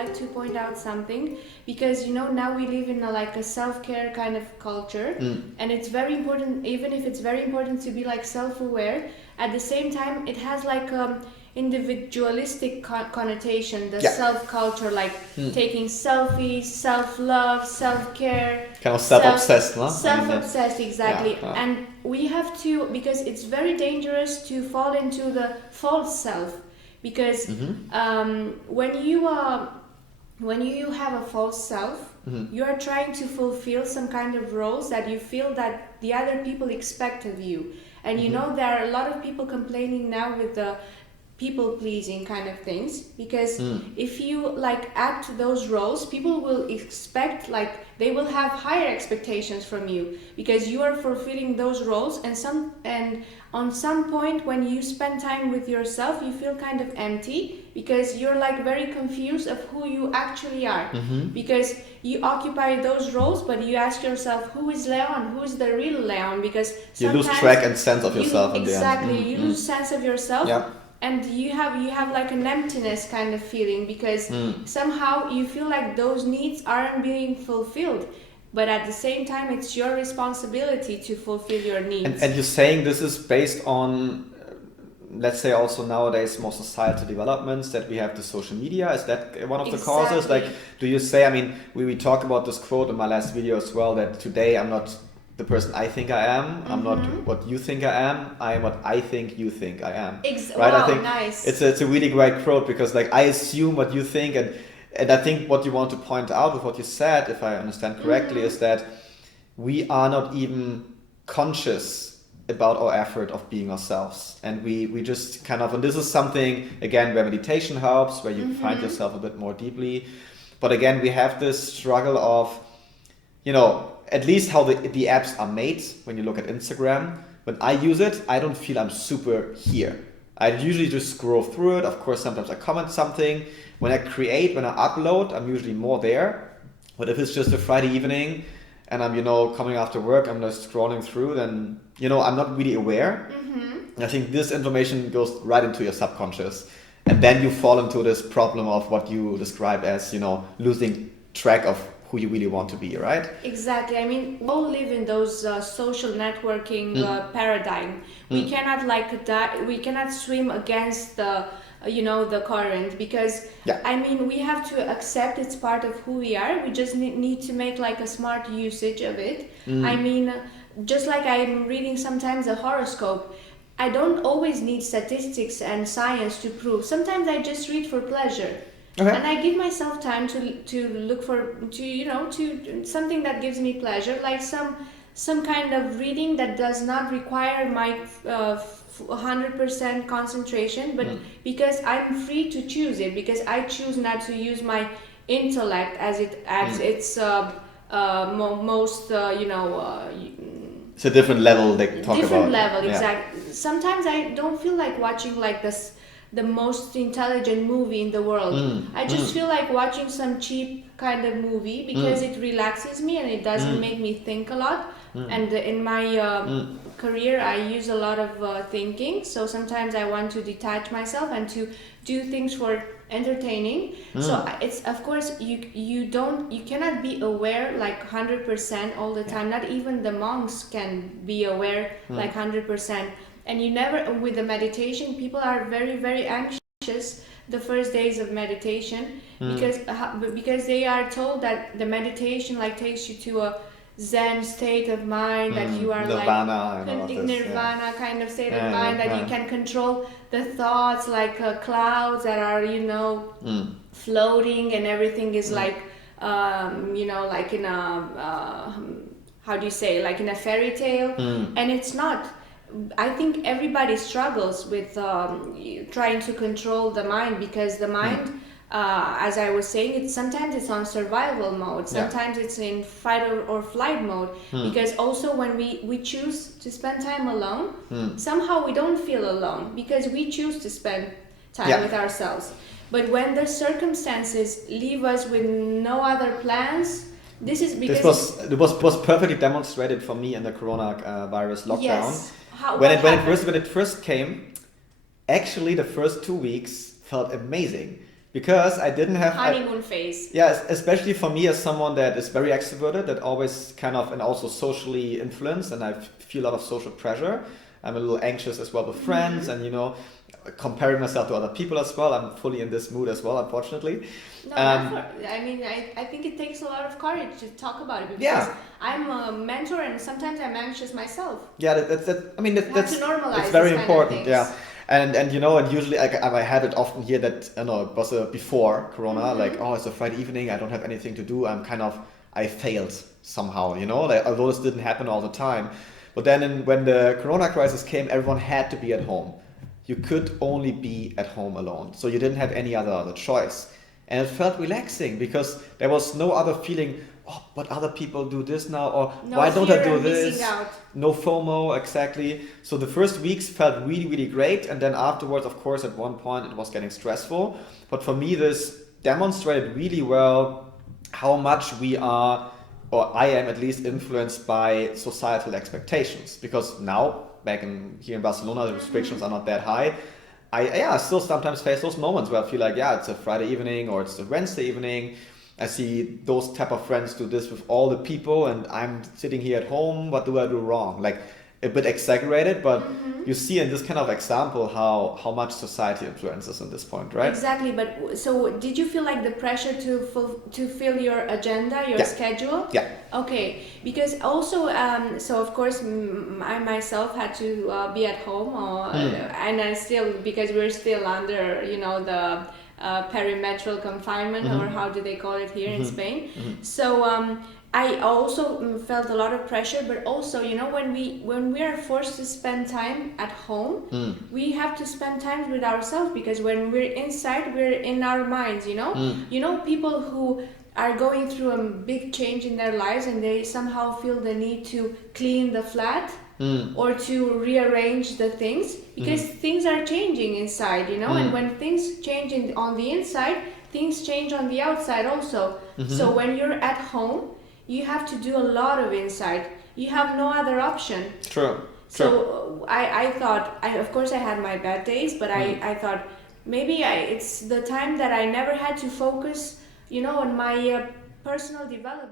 like to point out something, because now we live in a self-care kind of culture, and it's very important. Even if it's very important to be like self-aware, at the same time it has like individualistic connotation. The self-culture, like taking selfies, self-love, self-care, kind of self-obsessed, no? Self-obsessed, exactly. And we have to, because it's very dangerous to fall into the false self, because when you have a false self, you are trying to fulfill some kind of roles that you feel that the other people expect of you. And there are a lot of people complaining now with the people pleasing kind of things, because if you like act those roles, people will expect, like they will have higher expectations from you, because you are fulfilling those roles, and on some point when you spend time with yourself, you feel kind of empty, because you're like very confused of who you actually are, because you occupy those roles, but you ask yourself, who is Leon, who is the real Leon, because you lose track and sense of yourself in the end. Exactly, you lose sense of yourself. And you have like an emptiness kind of feeling, because somehow you feel like those needs aren't being fulfilled, but at the same time it's your responsibility to fulfill your needs. And you're saying this is based on, let's say, also nowadays more societal developments, that we have the social media. Is that one of the causes? Like, do you say, I mean, we talk about this quote in my last video as well, that today I'm not the person I think I am. I'm not what you think I am. I am what I think you think I am. Right? Wow, I think nice. It's a really great quote, because like I assume what you think, and I think what you want to point out with what you said, if I understand correctly, is that we are not even conscious about our effort of being ourselves, and we just kind of, and this is something again where meditation helps, where you find yourself a bit more deeply. But again, we have this struggle of, at least how the apps are made. When you look at Instagram, when I use it, I don't feel I'm super here. I usually just scroll through it. Of course, sometimes I comment something. When I upload, I'm usually more there. But if it's just a Friday evening and I'm, coming after work, I'm just scrolling through, then, I'm not really aware. And I think this information goes right into your subconscious. And then you fall into this problem of what you described as, losing track of who you really want to be, right? Exactly. I mean, we all live in those social networking paradigm. We cannot we cannot swim against the the current, because I mean, we have to accept it's part of who we are. We just need to make like a smart usage of it. I mean, just like I'm reading sometimes a horoscope, I don't always need statistics and science to prove. Sometimes I just read for pleasure. Okay. And I give myself time to look for to something that gives me pleasure, like some kind of reading that does not require my 100% concentration, but because I'm free to choose it, because I choose not to use my intellect as its most it's a different level they talk about. Different level, exactly. Sometimes I don't feel like watching like this, the most intelligent movie in the world. I just feel like watching some cheap kind of movie, because it relaxes me and it doesn't make me think a lot. And in my career, I use a lot of thinking. So sometimes I want to detach myself and to do things for entertaining. So it's, of course, you cannot be aware like 100% all the time. Not even the monks can be aware like 100%. And you never, with the meditation, people are very, very anxious the first days of meditation, because they are told that the meditation like takes you to a Zen state of mind, that you are nirvana, like nirvana kind of state of mind, that you can control the thoughts like clouds that are floating, and everything is like like in a how do you say, like in a fairy tale. And it's not. I think everybody struggles with trying to control the mind, because the mind, as I was saying, sometimes it's on survival mode, sometimes it's in fight or flight mode, because also when we choose to spend time alone, somehow we don't feel alone, because we choose to spend time with ourselves. But when the circumstances leave us with no other plans, this is because it was perfectly demonstrated for me in the corona virus lockdown. Yes. When it first came, actually the first 2 weeks felt amazing, because I didn't have honeymoon phase. Yeah, especially for me as someone that is very extroverted, that always kind of, and also socially influenced, and I feel a lot of social pressure. I'm a little anxious as well with friends, and comparing myself to other people as well. I'm fully in this mood as well, unfortunately. No, I think it takes a lot of courage to talk about it, because I'm a mentor and sometimes I'm anxious myself. Yeah, that's to normalize. It's very important. Yeah. And usually I had it often here that it was before Corona, like, oh, it's a Friday evening, I don't have anything to do, I failed somehow, like, although this didn't happen all the time. But then when the Corona crisis came, everyone had to be at home. You could only be at home alone, so you didn't have any other choice. And it felt relaxing because there was no other feeling, oh, but other people do this now, or no, why don't I do this? No FOMO, exactly. So the first weeks felt really, really great. And then afterwards, of course, at one point it was getting stressful. But for me, this demonstrated really well how much we are, or I am at least, influenced by societal expectations. Because now, here in Barcelona, the restrictions are not that high. I still sometimes face those moments where I feel like, it's a Friday evening or it's a Wednesday evening. I see those type of friends do this with all the people, and I'm sitting here at home. What do I do wrong? Like, a bit exaggerated, but you see in this kind of example how much society influences in this point, right? Exactly. But so did you feel like the pressure to fill your agenda, your schedule? Yeah. Okay. Because also, so of course, I myself had to be at home, and I still, because we're still under, the perimetral confinement, or how do they call it here in Spain? So I also felt a lot of pressure, but also, when we are forced to spend time at home, we have to spend time with ourselves, because when we're inside, we're in our minds, people who are going through a big change in their lives, and they somehow feel the need to clean the flat, or to rearrange the things, because things are changing inside, and when things change on the inside, things change on the outside also. So when you're at home, you have to do a lot of inside. You have no other option. True. So I thought, of course I had my bad days, but I thought maybe it's the time that I never had to focus, on my personal development.